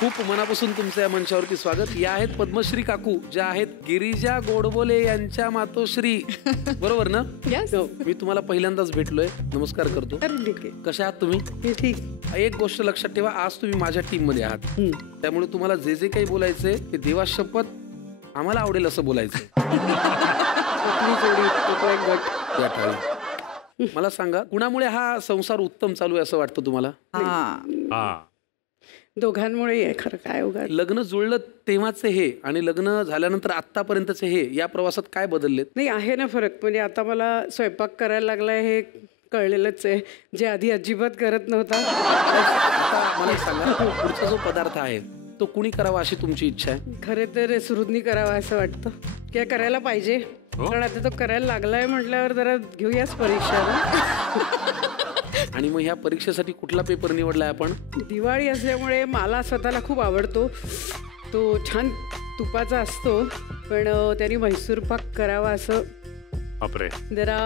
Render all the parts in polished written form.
खूप मनापासून तुमचं या मंचावरती स्वागत. या आहेत पद्मश्री काकू, ज्या आहेत गिरिजा गोडबोले यांच्या मातोश्री. बरोबर ना? मी तुम्हाला पहिल्यांदाच भेटलोय, नमस्कार करतो. कशा आहात तुम्ही? ठीक. एक गोष्ट लक्षात ठेवा, आज तुम्ही माझ्या टीम मध्ये आहात, त्यामुळे तुम्हाला जे जे काही बोलायचंय ते देवा शपथ आम्हाला आवडेल असं बोलायचं. मला सांगा, कुणामुळे हा संसार उत्तम चालू आहे असं वाटतं तुम्हाला? दोघांमुळे आहे खरं. काय उगा लग्न जुळलं तेव्हाचे हे आणि लग्न झाल्यानंतर आतापर्यंतचे हे, या प्रवासात काय बदललेत? नाही, आहे ना फरक. म्हणजे आता मला स्वयंपाक करायला लागलाय हे कळलेलंच आहे, जे आधी अजिबात करत नव्हता. आता मला सांगा, पुढचा जो पदार्थ आहे तो कुणी करावा अशी तुमची इच्छा आहे? खरे तर सुहृदनी करावा असं वाटतं, किंवा करायला पाहिजे. कारण आता तो करायला लागलाय म्हटल्यावर जरा घेऊयाच परीक्षा. आणि मग ह्या परीक्षेसाठी कुठला पेपर निवडलाय आपण? दिवाळी असल्यामुळे मला स्वतःला खूप आवडतो तो. छान तुपाचा असतो, पण त्यांनी म्हैसूर पाक करावा असं. बापरे, जरा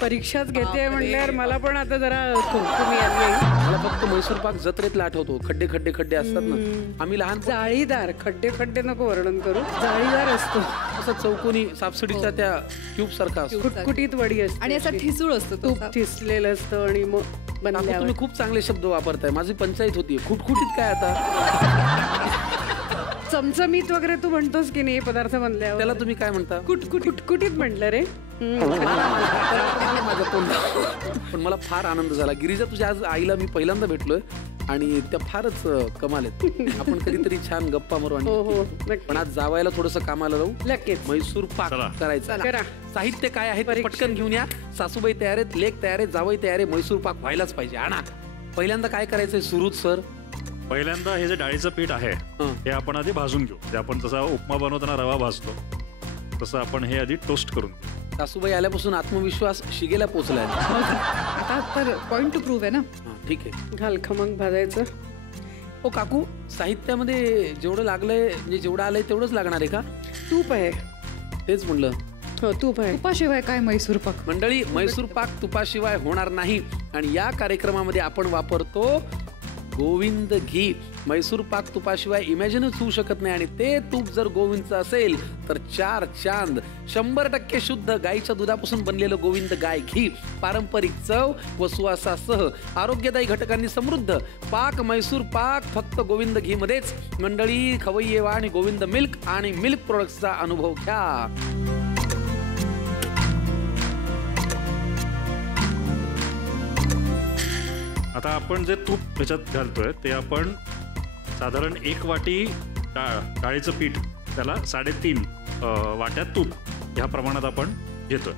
परीक्षाच घेते म्हटल्यावर मला पण आता जरा कुमकुमी आली. मला फक्त म्हैसूर पाक जत्रेतला आठवतो. खड्डे खड्डे खड्डे असतात ना, आम्ही लहान. जाळीदार खड्डे खड्डे नको वर्णन करू, जाळीदार असतो. असं चौकोनी सापसिडीच्या त्या ट्यूब सारखा असतो, कुटकुटीत वडी असते आणि असा ठिसूळ असतो, तूप ठिसलेलं असतं. आणि मग बनल्यावर तुम्ही खूप चांगले शब्द वापरताय. माझी पंचायत होती. खुटखुटीत काय आता? चमचमीत वगैरे तू म्हणतोस की नाही पदार्थ बनल्यावर, त्याला तुम्ही काय म्हणता? कुटकुटीत म्हटलं रे. माझ्या तोंडावर. पण मला फार आनंद झाला. गिरिजा, तुझ्या आज आईला मी पहिल्यांदा भेटलोय आणि त्या फारच कमाल आहेत. आपण कधीतरी छान गप्पा मारू. हो, पण आज जावायला थोडंसं कामाला राहू. लगेच म्हैसूर पाक करायचं. करा. साहित्य काय आहे ते पटकन घेऊन या. सासूबाई तयार आहेत, लेक तयार आहेत, जावई तयार आहे. म्हैसूर पाक व्हायलाच पाहिजे. आणा. पहिल्यांदा काय करायचंय सुरुत सर? पहिल्यांदा हे जे डाळीचं पीठ आहे हे आपण आधी भाजून घेऊ. ते आपण जसा उपमा बनवताना रवा भाजतो तसं आपण हे आधी टोस्ट करून घेऊ. सासूबाई आल्यापासून आत्मविश्वास शिगेला पोहोचलाय. आता तर पॉइंट टू प्रूव्ह आहे ना. ठीक आहे. घाल खमंग भाजायचं. हो काकू, साहित्यामध्ये जेवढं लागलंय, म्हणजे जेवढं आलंय तेवढंच लागणार आहे का? तूप आहे. तेच म्हणलं. हो, तूप आहे. तुपाशिवाय काय म्हैसूर पाक? मंडळी, म्हैसूर पाक तुपाशिवाय होणार नाही. आणि या कार्यक्रमामध्ये आपण वापरतो गोविंद घी. म्हैसूर पाक तुपाशिवाय इमॅजिनच होऊ शकत नाही. आणि ते तूप जर गोविंदचं असेल तर 4 चांद. 100% शुद्ध गाईच्या दुधापासून बनलेलं गोविंद गाय घी. पारंपरिक चव व सुवासासह आरोग्यदायी घटकांनी समृद्ध पाक म्हैसूर पाक फक्त गोविंद घी मध्येच. मंडळी, खवय्ये येवा आणि गोविंद मिल्क आणि मिल्क प्रोडक्ट्सचा अनुभव घ्या. आता आपण जे तूप त्याच्यात घालतोय ते आपण साधारण 1 वाटी डाळीचं पीठ, त्याला 3.5 वाट्या तूप ह्या प्रमाणात आपण घेतोय.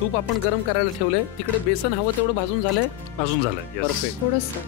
तूप आपण गरम करायला ठेवलंय. तिकडे बेसन हवं तेवढं भाजून झालंय. भाजून झालंय. परफेक्ट. थोडंसं